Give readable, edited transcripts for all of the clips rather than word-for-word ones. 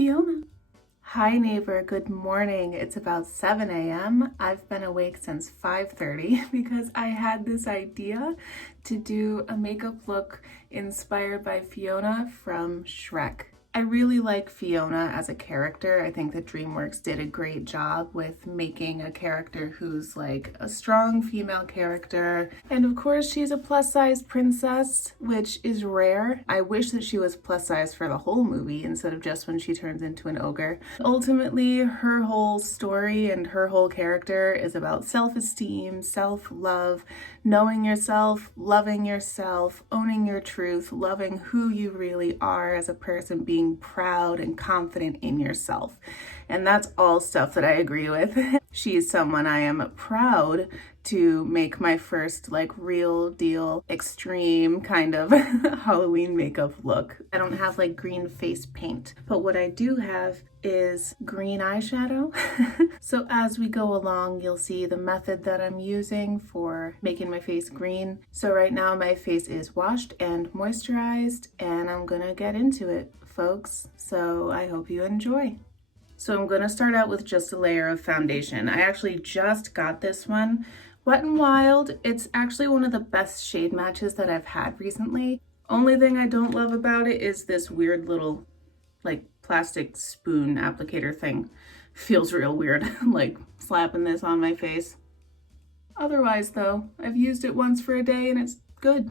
Fiona. Hi neighbor, good morning. It's about 7 a.m. I've been awake since 5:30 because I had this idea to do a makeup look inspired by Fiona from Shrek. I really like Fiona as a character. I think that DreamWorks did a great job with making a character who's like a strong female character. And of course, she's a plus size princess, which is rare. I wish that she was plus size for the whole movie instead of just when she turns into an ogre. Ultimately, her whole story and her whole character is about self-esteem, self-love, knowing yourself, loving yourself, owning your truth, loving who you really are as a person, being proud and confident in yourself. And that's all stuff that I agree with. She's someone I am proud to make my first like real deal extreme kind of Halloween makeup look. I don't have like green face paint, but what I do have is green eyeshadow. So as we go along, you'll see the method that I'm using for making my face green. So right now my face is washed and moisturized, and I'm gonna get into it, folks. So I hope you enjoy. So I'm gonna start out with just a layer of foundation. I actually just got this one, Wet n Wild. It's actually one of the best shade matches that I've had recently. Only thing I don't love about it is this weird little like plastic spoon applicator thing. Feels real weird, like slapping this on my face. Otherwise though, I've used it once for a day and it's good.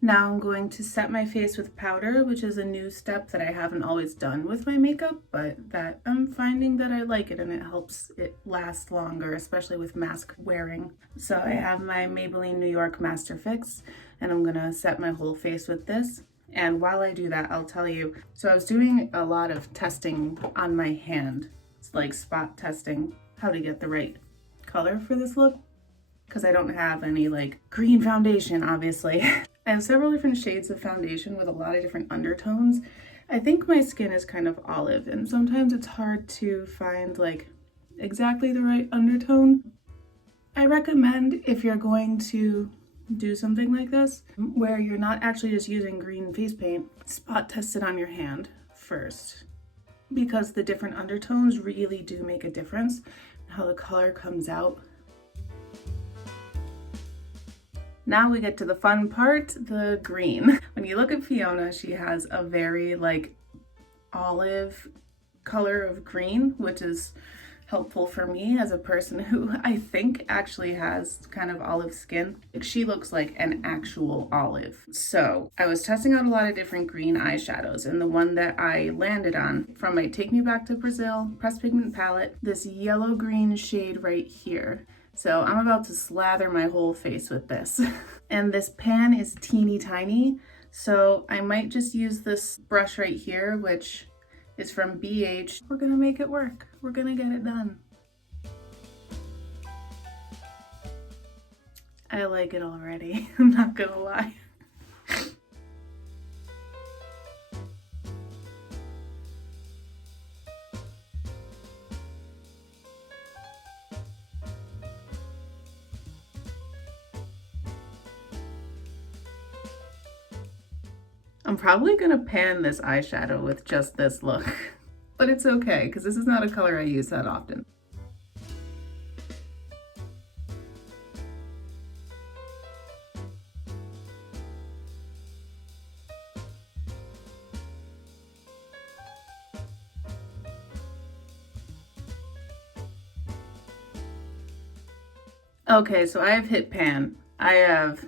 Now I'm going to set my face with powder, which is a new step that I haven't always done with my makeup, but that I'm finding that I like it and it helps it last longer, especially with mask wearing. So I have my Maybelline New York Master Fix, and I'm gonna set my whole face with this. And while I do that, I'll tell you, so I was doing a lot of testing on my hand. It's like spot testing how to get the right color for this look, because I don't have any like green foundation, obviously. I have several different shades of foundation with a lot of different undertones. I think my skin is kind of olive, and sometimes it's hard to find like exactly the right undertone. I recommend, if you're going to do something like this, where you're not actually just using green face paint, spot test it on your hand first, because the different undertones really do make a difference in how the color comes out. Now we get to the fun part, the green. When you look at Fiona, she has a very like olive color of green, which is helpful for me as a person who I think actually has kind of olive skin. She looks like an actual olive. So I was testing out a lot of different green eyeshadows, and the one that I landed on from my Take Me Back to Brazil Pressed Pigment palette, this yellow green shade right here. So I'm about to slather my whole face with this. And this pan is teeny tiny, so I might just use this brush right here, which is from BH. We're gonna make it work. We're gonna get it done. I like it already, I'm not gonna lie. I'm probably gonna pan this eyeshadow with just this look, but it's okay because this is not a color I use that often. Okay, so I have hit pan. I have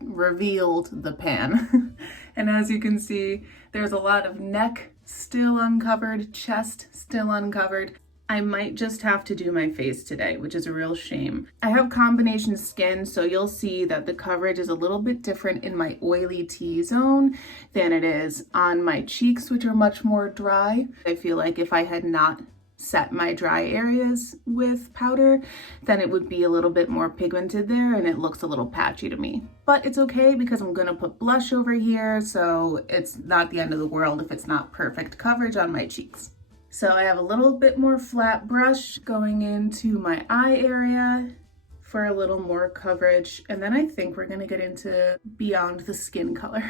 revealed the pan. And as you can see, there's a lot of neck still uncovered, chest still uncovered. I might just have to do my face today, which is a real shame. I have combination skin, so you'll see that the coverage is a little bit different in my oily T-zone than it is on my cheeks, which are much more dry. I feel like if I had not set my dry areas with powder, then it would be a little bit more pigmented there and it looks a little patchy to me. But it's okay because I'm gonna put blush over here, so it's not the end of the world if it's not perfect coverage on my cheeks. So I have a little bit more flat brush going into my eye area for a little more coverage, and then I think we're gonna get into beyond the skin color.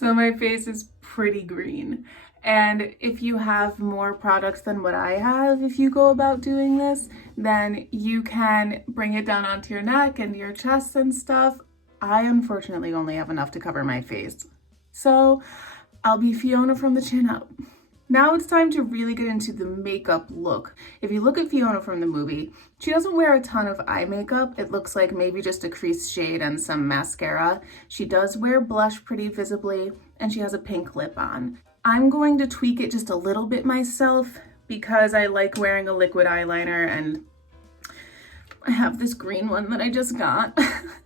So my face is pretty green. And if you have more products than what I have, if you go about doing this, then you can bring it down onto your neck and your chest and stuff. I unfortunately only have enough to cover my face. So I'll be Fiona from the chin up. Now it's time to really get into the makeup look. If you look at Fiona from the movie, she doesn't wear a ton of eye makeup. It looks like maybe just a crease shade and some mascara. She does wear blush pretty visibly, and she has a pink lip on. I'm going to tweak it just a little bit myself because I like wearing a liquid eyeliner, and I have this green one that I just got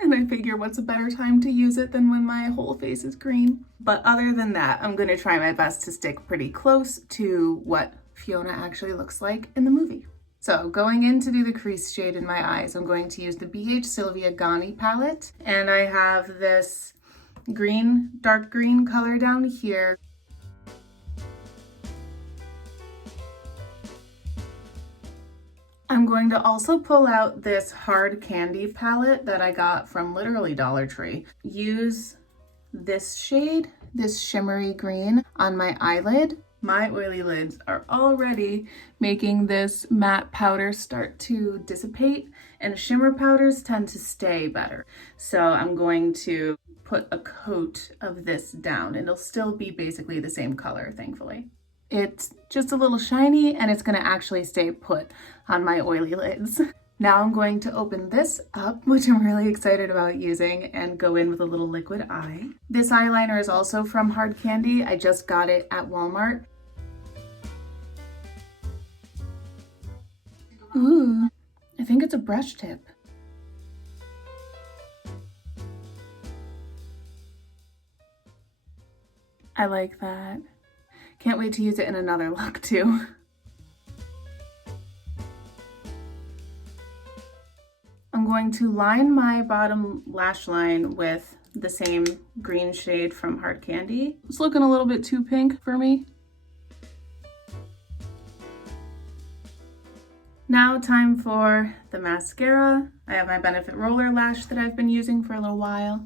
and I figure what's a better time to use it than when my whole face is green. But other than that, I'm going to try my best to stick pretty close to what Fiona actually looks like in the movie. So going in to do the crease shade in my eyes, I'm going to use the BH Sylvia Gani palette, and I have this green, dark green color down here. I'm going to also pull out this hard candy palette that I got from literally Dollar Tree. Use this shade, this shimmery green, on my eyelid. My oily lids are already making this matte powder start to dissipate, and shimmer powders tend to stay better. So I'm going to put a coat of this down, and it'll still be basically the same color, thankfully. It's just a little shiny, and it's going to actually stay put on my oily lids. Now I'm going to open this up, which I'm really excited about using, and go in with a little liquid eye. This eyeliner is also from Hard Candy. I just got it at Walmart. Ooh, I think it's a brush tip. I like that. Can't wait to use it in another look too. I'm going to line my bottom lash line with the same green shade from Hard Candy. It's looking a little bit too pink for me. Now time for the mascara. I have my Benefit Roller Lash that I've been using for a little while.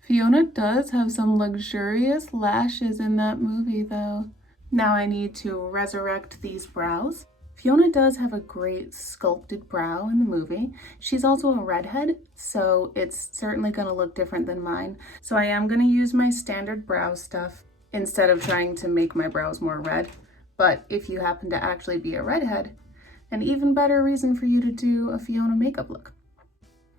Fiona does have some luxurious lashes in that movie though. Now I need to resurrect these brows. Fiona does have a great sculpted brow in the movie. She's also a redhead, so it's certainly going to look different than mine. So I am going to use my standard brow stuff instead of trying to make my brows more red. But if you happen to actually be a redhead, an even better reason for you to do a Fiona makeup look.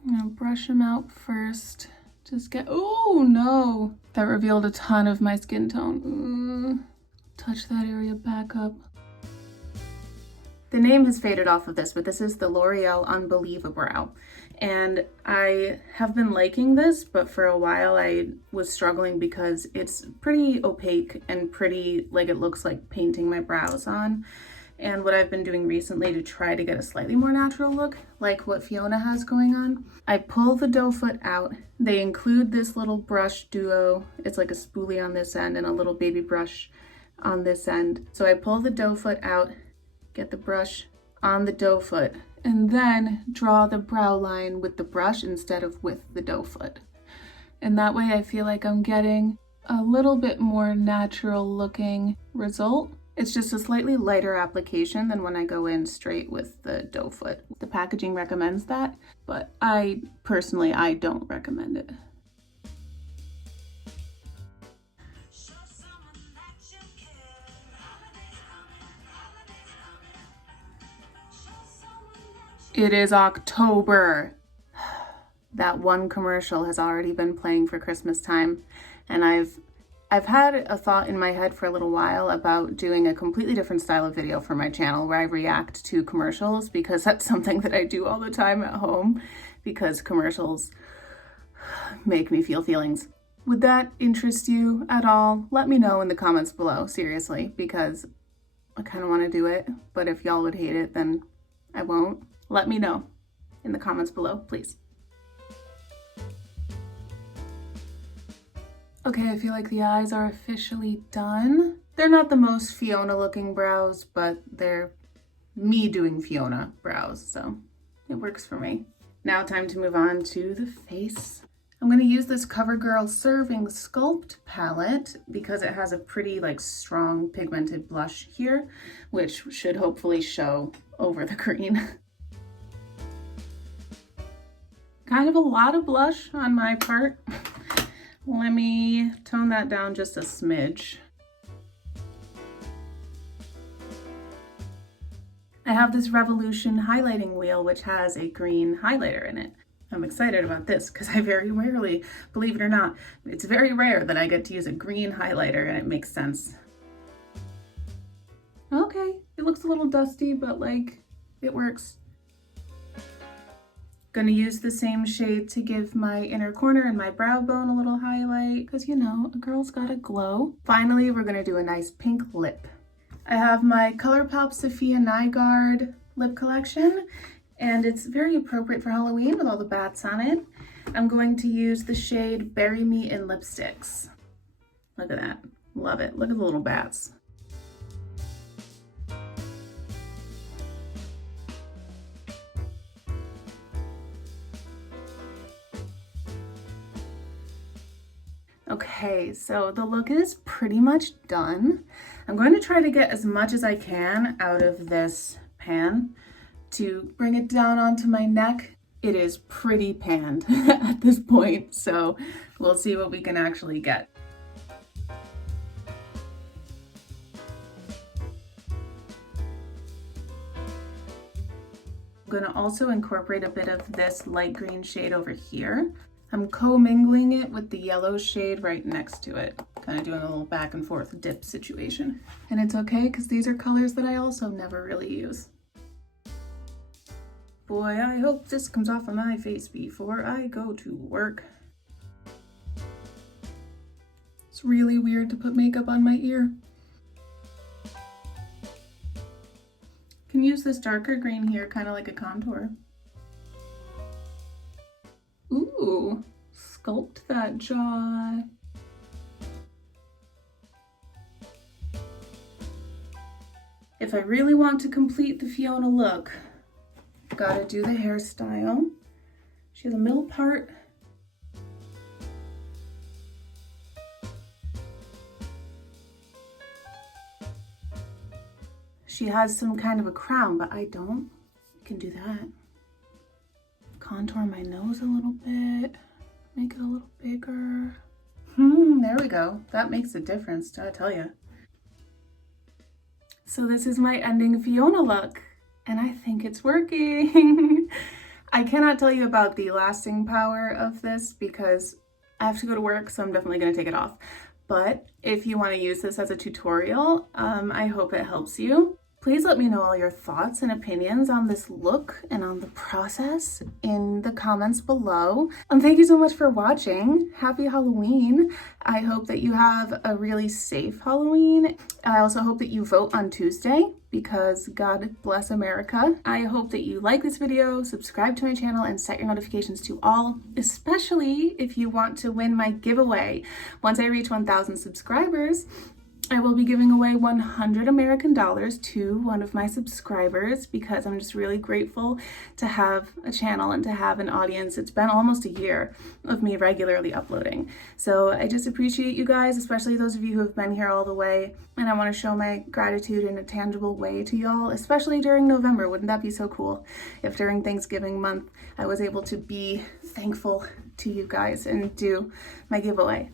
I'm going to brush them out first. Just get, oh no, that revealed a ton of my skin tone. Touch that area back up. The name has faded off of this, but this is the L'Oreal Unbelievabrow. And I have been liking this, but for a while I was struggling because it's pretty opaque and pretty, like it looks like painting my brows on. And what I've been doing recently to try to get a slightly more natural look, like what Fiona has going on, I pull the doe foot out. They include this little brush duo. It's like a spoolie on this end and a little baby brush on this end. So I pull the doe foot out, get the brush on the doe foot, and then draw the brow line with the brush instead of with the doe foot. And that way I feel like I'm getting a little bit more natural looking result. It's just a slightly lighter application than when I go in straight with the doe foot. The packaging recommends that, but I personally don't recommend it. It is October. That one commercial has already been playing for Christmas time, and I've had a thought in my head for a little while about doing a completely different style of video for my channel where I react to commercials, because that's something that I do all the time at home because commercials make me feel feelings. Would that interest you at all? Let me know in the comments below, seriously, because I kind of want to do it, but if y'all would hate it, then I won't. Let me know in the comments below, please. Okay, I feel like the eyes are officially done. They're not the most Fiona looking brows, but they're me doing Fiona brows, so it works for me. Now time to move on to the face. I'm going to use this CoverGirl Serving Sculpt palette because it has a pretty like strong pigmented blush here, which should hopefully show over the green. Kind of a lot of blush on my part. Let me tone that down just a smidge. I have this Revolution highlighting wheel which has a green highlighter in it. I'm excited about this because I very rarely, believe it or not, it's very rare that I get to use a green highlighter and it makes sense. Okay, it looks a little dusty, but like, it works. Gonna use the same shade to give my inner corner and my brow bone a little highlight because, you know, a girl's gotta glow. Finally, we're gonna do a nice pink lip. I have my ColourPop Sophia Nygaard lip collection, and it's very appropriate for Halloween with all the bats on it. I'm going to use the shade Bury Me in Lipsticks. Look at that, love it. Look at the little bats. Okay, so the look is pretty much done. I'm going to try to get as much as I can out of this pan to bring it down onto my neck. It is pretty panned at this point, so we'll see what we can actually get. I'm going to also incorporate a bit of this light green shade over here. I'm co-mingling it with the yellow shade right next to it, kind of doing a little back and forth dip situation. And it's okay because these are colors that I also never really use. Boy, I hope this comes off of my face before I go to work. It's really weird to put makeup on my ear. Can use this darker green here, kind of like a contour. Ooh, sculpt that jaw. If I really want to complete the Fiona look, gotta do the hairstyle. She has a middle part. She has some kind of a crown, but I don't. I can do that. Contour my nose a little bit, make it a little bigger. There we go. That makes a difference, I tell you. So this is my ending Fiona look, and I think it's working. I cannot tell you about the lasting power of this because I have to go to work, so I'm definitely going to take it off. But if you want to use this as a tutorial, I hope it helps you. Please let me know all your thoughts and opinions on this look and on the process in the comments below. And thank you so much for watching. Happy Halloween. I hope that you have a really safe Halloween. I also hope that you vote on Tuesday because God bless America. I hope that you like this video, subscribe to my channel, and set your notifications to all, especially if you want to win my giveaway. Once I reach 1,000 subscribers, I will be giving away 100 American dollars to one of my subscribers because I'm just really grateful to have a channel and to have an audience. It's been almost a year of me regularly uploading. So I just appreciate you guys, especially those of you who have been here all the way. And I want to show my gratitude in a tangible way to y'all, especially during November. Wouldn't that be so cool if during Thanksgiving month I was able to be thankful to you guys and do my giveaway.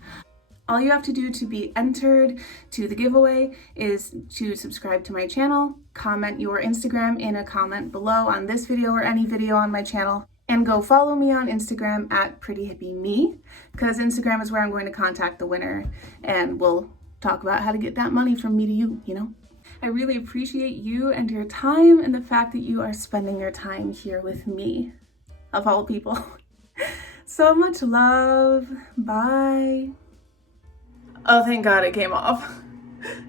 All you have to do to be entered to the giveaway is to subscribe to my channel, comment your Instagram in a comment below on this video or any video on my channel, and go follow me on Instagram at PrettyHippieMe, because Instagram is where I'm going to contact the winner and we'll talk about how to get that money from me to you, you know? I really appreciate you and your time and the fact that you are spending your time here with me, of all people. So much love. Bye. Oh, thank God it came off.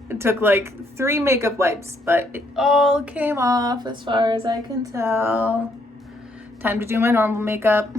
It took like 3 makeup wipes, but it all came off as far as I can tell. Time to do my normal makeup.